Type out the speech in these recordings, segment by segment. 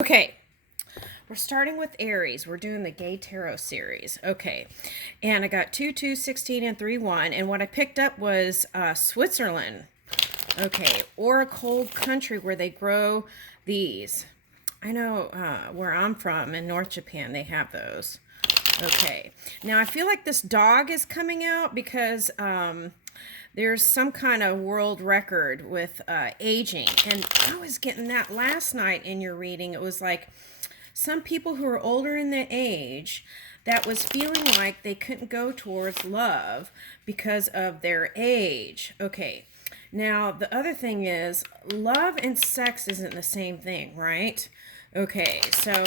Okay, we're starting with Aries. We're doing the Gaytarot series. Okay, and I got 2, 2, 16, and 3, 1. And what I picked up was Switzerland. Okay, or a cold country where they grow these. I know where I'm from in North Japan, they have those. Okay, now I feel like this dog is coming out because there's some kind of world record with aging. And I was getting that last night in your reading. It was like some people who are older in the age that was feeling like they couldn't go towards love because of their age. Okay, now the other thing is love and sex isn't the same thing, right? Okay, so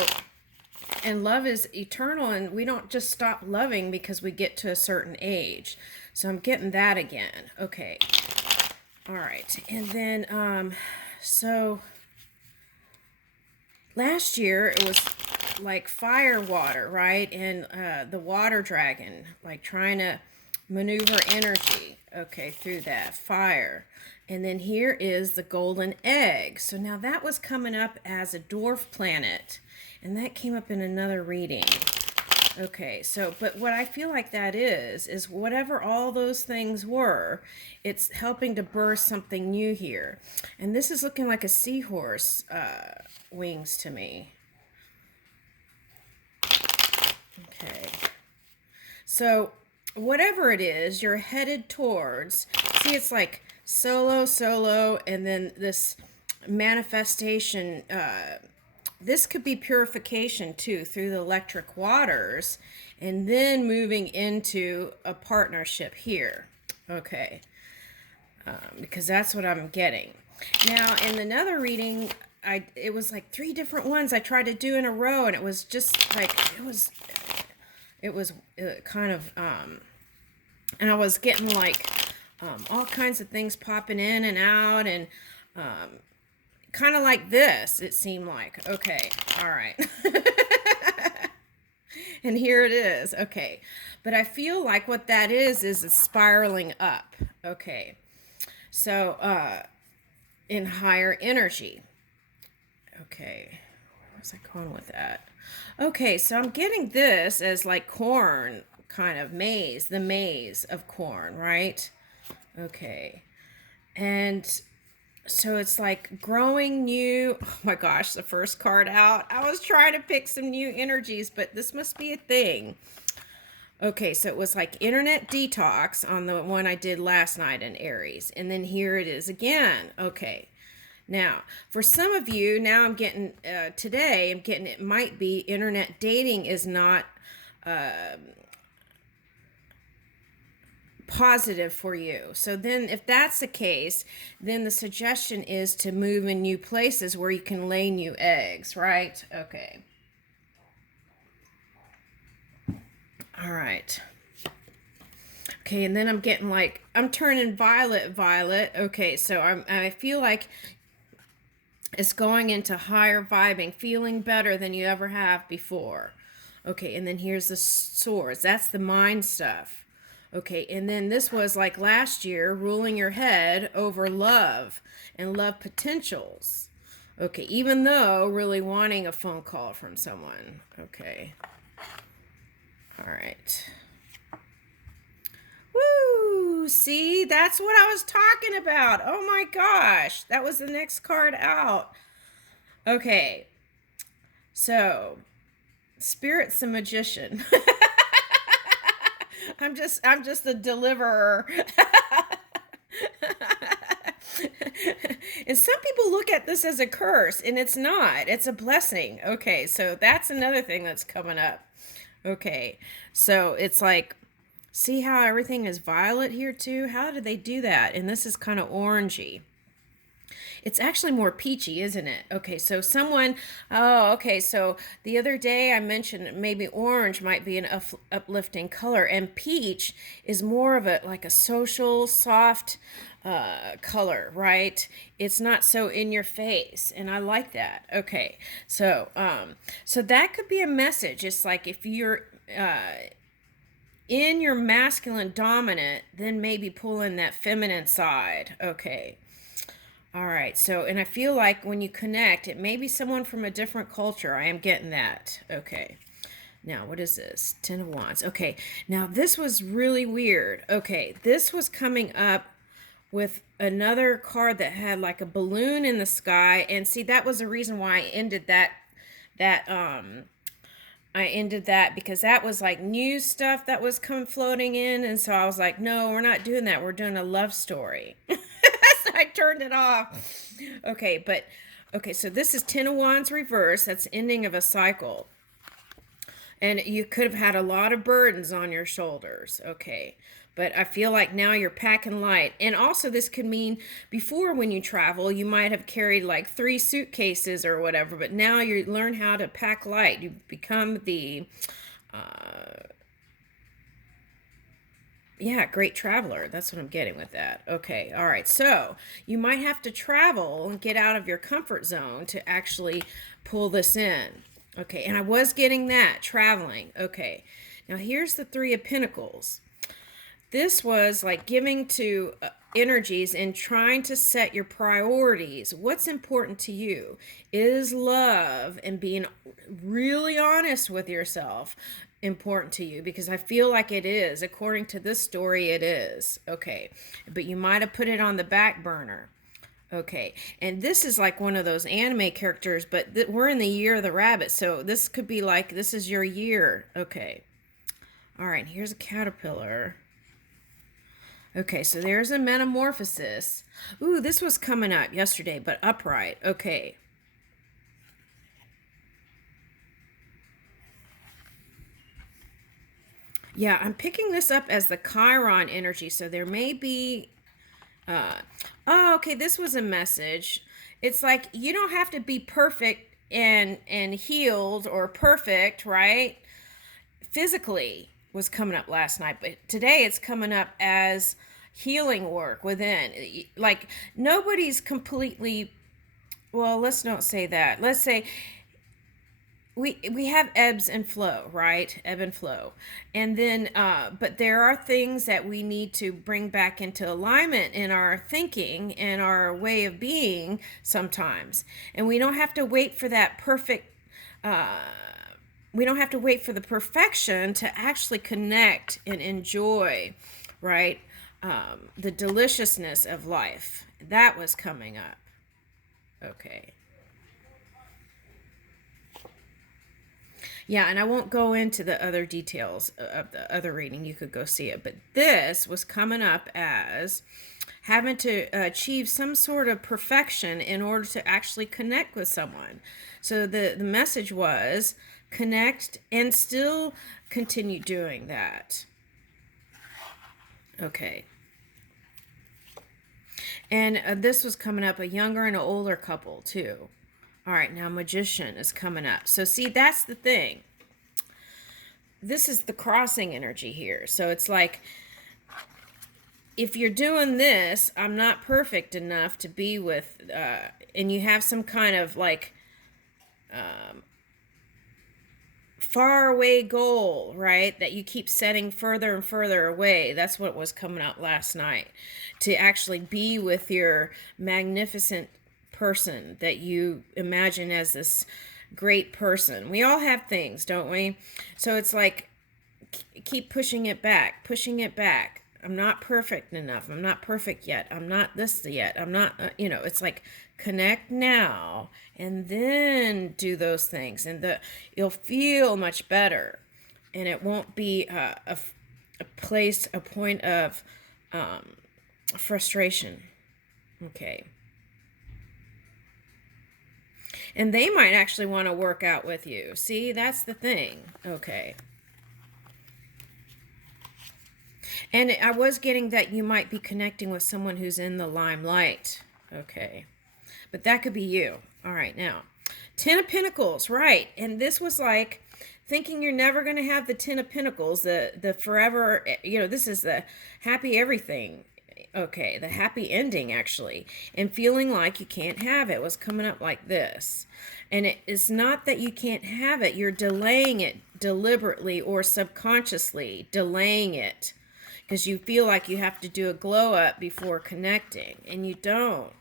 and love is eternal, and we don't just stop loving because we get to a certain age. So I'm getting that again. Okay, all right. And then so last year it was like fire water, right? And the water dragon, like trying to maneuver energy, okay, through that fire. And then here is the golden egg. So now that was coming up as a dwarf planet, and that came up in another reading. Okay, so, but what I feel like that is whatever all those things were, it's helping to birth something new here. And this is looking like a seahorse wings to me. Okay. So, whatever it is, you're headed towards, see, it's like solo, solo, and then this manifestation. This could be purification too through the electric waters, and then moving into a partnership here. Okay, because that's what I'm getting. Now, in another reading, it was like 3 different ones I tried to do in a row, and it was just like it was kind of and I was getting like all kinds of things popping in and out, and kind of like this, it seemed like. Okay, all right. And here it is. Okay, but I feel like what that is it's spiraling up. Okay, so in higher energy. Okay, where's I going with that? Okay, so I'm getting this as like corn, kind of maze, the maze of corn, right? Okay, and so it's like growing new. Oh my gosh, the first card out. I was trying to pick some new energies, but this must be a thing. Okay, so it was like internet detox on the one I did last night in Aries. And then here it is again. Okay. Now, for some of you, now I'm getting, today, I'm getting, it might be internet dating is not positive for you. So then if that's the case, then the suggestion is to move in new places where you can lay new eggs, right? Okay. All right. Okay, and then I'm getting like, I'm turning violet, violet. Okay, so I feel like it's going into higher vibing, feeling better than you ever have before. Okay, and then here's the swords. That's the mind stuff. Okay, and then this was like last year, ruling your head over love and love potentials. Okay, even though really wanting a phone call from someone. Okay. All right. Woo! See, that's what I was talking about. Oh my gosh, that was the next card out. Okay, so Spirit's the magician. I'm just the deliverer. And some people look at this as a curse, and it's not. It's a blessing. Okay, so that's another thing that's coming up. Okay, so it's like, see how everything is violet here too? How did they do that? And this is kind of orangey. It's actually more peachy, isn't it? Okay, so someone, oh, okay, so the other day I mentioned maybe orange might be an uplifting color, and peach is more of a like a social, soft color, right? It's not so in your face, and I like that. Okay, so that could be a message. It's like if you're in your masculine dominant, then maybe pull in that feminine side. Okay. All right. So, and I feel like when you connect, it may be someone from a different culture. I am getting that. Okay. Now, what is this? Ten of Wands. Okay. Now, this was really weird. Okay. This was coming up with another card that had like a balloon in the sky. And see, that was the reason why I ended that I ended that because that was like news stuff that was coming floating in, and so I was like, no, we're not doing that. We're doing a love story. So I turned it off. Okay, but okay, so this is Ten of Wands reverse. That's ending of a cycle. And you could have had a lot of burdens on your shoulders. Okay. But I feel like now you're packing light. And also, this could mean before when you travel, you might have carried like 3 suitcases or whatever. But now you learn how to pack light. You become the, great traveler. That's what I'm getting with that. Okay. All right. So you might have to travel and get out of your comfort zone to actually pull this in. Okay, and I was getting that, traveling. Okay, now here's the Three of Pentacles. This was like giving to energies and trying to set your priorities. What's important to you? Is love and being really honest with yourself important to you? Because I feel like it is. According to this story, it is. Okay, but you might have put it on the back burner. Okay, and this is like one of those anime characters, but we're in the year of the rabbit, so this could be like, this is your year. Okay. All right, here's a caterpillar. Okay, so there's a metamorphosis. Ooh, this was coming up yesterday, but upright. Okay. Yeah, I'm picking this up as the Chiron energy, so there may be okay, this was a message. It's like you don't have to be perfect and healed or perfect, right? Physically was coming up last night, but today it's coming up as healing work within. Like nobody's completely, well, let's not say that. Let's say we have ebbs and flow, right? Ebb and flow. And then but there are things that we need to bring back into alignment in our thinking and our way of being sometimes. And we don't have to wait for that perfect we don't have to wait for the perfection to actually connect and enjoy, right? The deliciousness of life. That was coming up. Okay. Yeah, and I won't go into the other details of the other reading. You could go see it. But this was coming up as having to achieve some sort of perfection in order to actually connect with someone. So the message was connect and still continue doing that. Okay. And this was coming up a younger and an older couple too. All right, now Magician is coming up. So see, that's the thing. This is the crossing energy here. So it's like, if you're doing this, I'm not perfect enough to be with, and you have some kind of like far away goal, right? That you keep setting further and further away. That's what was coming out last night. To actually be with your magnificent person that you imagine as this great person. We all have things, don't we? So it's like keep pushing it back, pushing it back. I'm not perfect enough. I'm not perfect yet. I'm not this yet. I'm not, it's like connect now and then do those things, and you'll feel much better, and it won't be a point of frustration. Okay. And they might actually want to work out with you. See, that's the thing. Okay. And I was getting that you might be connecting with someone who's in the limelight. Okay. But that could be you. All right, now. Ten of Pentacles, right. And this was like thinking you're never going to have the Ten of Pentacles, the forever, this is the happy everything. Okay, the happy ending, actually. And feeling like you can't have it was coming up like this. And it's not that you can't have it. You're delaying it deliberately or subconsciously, delaying it. Because you feel like you have to do a glow up before connecting. And you don't.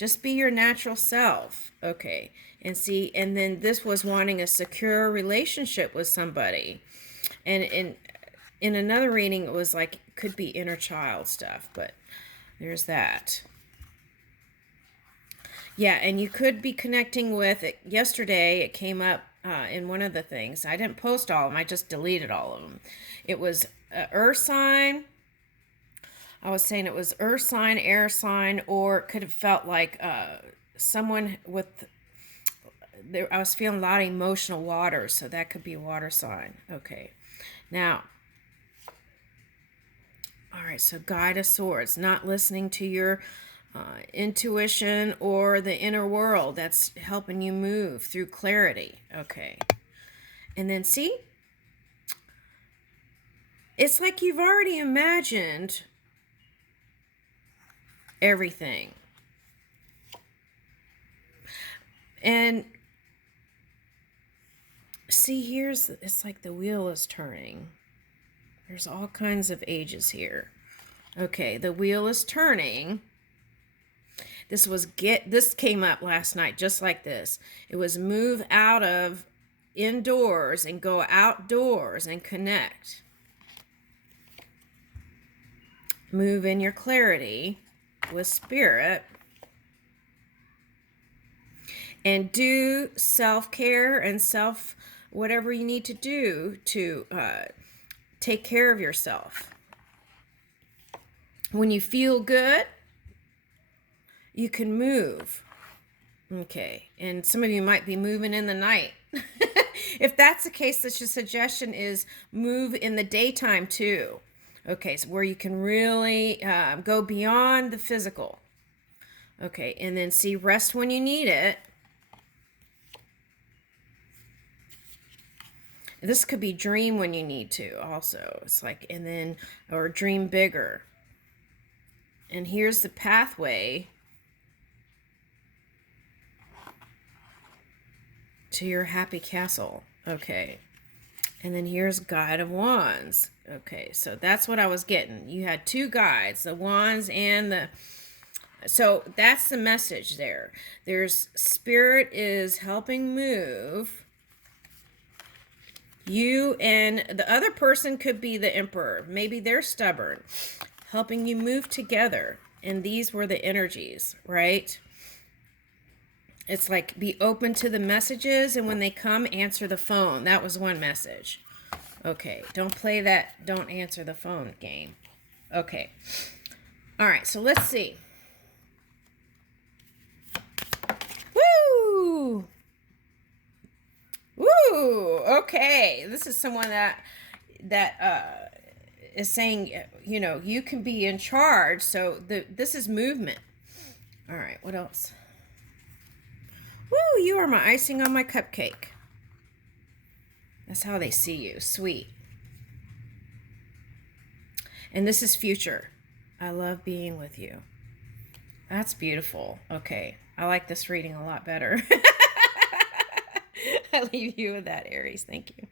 Just be your natural self. Okay. And see, and then this was wanting a secure relationship with somebody. And in another reading, it was like, could be inner child stuff, but there's that. Yeah, and you could be connecting with it. Yesterday, it came up in one of the things. I didn't post all of them. I just deleted all of them. It was earth sign. I was saying it was earth sign, air sign, or it could have felt like someone with... I was feeling a lot of emotional water, so that could be a water sign. Okay. Now, all right, so Guide of Swords, not listening to your intuition or the inner world. That's helping you move through clarity. Okay. And then see, it's like you've already imagined everything. And see, it's like the wheel is turning. There's all kinds of ages here. Okay, the wheel is turning. This came up last night just like this. It was move out of indoors and go outdoors and connect. Move in your clarity with spirit. And do self-care and whatever you need to do to take care of yourself. When you feel good, you can move. Okay, and some of you might be moving in the night. If that's the case, the suggestion is move in the daytime too. Okay, so where you can really go beyond the physical. Okay, and then see, rest when you need it. This could be dream when you need to also. It's like, and then, or dream bigger. And here's the pathway to your happy castle. Okay. And then here's Guide of Wands. Okay, so that's what I was getting. You had two guides, the wands and the... So that's the message there. There's spirit is helping move you, and the other person could be the emperor. Maybe they're stubborn, helping you move together. And these were the energies, right? It's like, be open to the messages, and when they come, answer the phone. That was one message. Okay, don't play that don't answer the phone game. Okay. All right, so let's see. Woo! Woo! Okay, this is someone that is saying, you know, you can be in charge. So this is movement. All right, what else? Woo! You are my icing on my cupcake. That's how they see you. Sweet. And this is future. I love being with you. That's beautiful. Okay, I like this reading a lot better. I leave you with that, Aries. Thank you.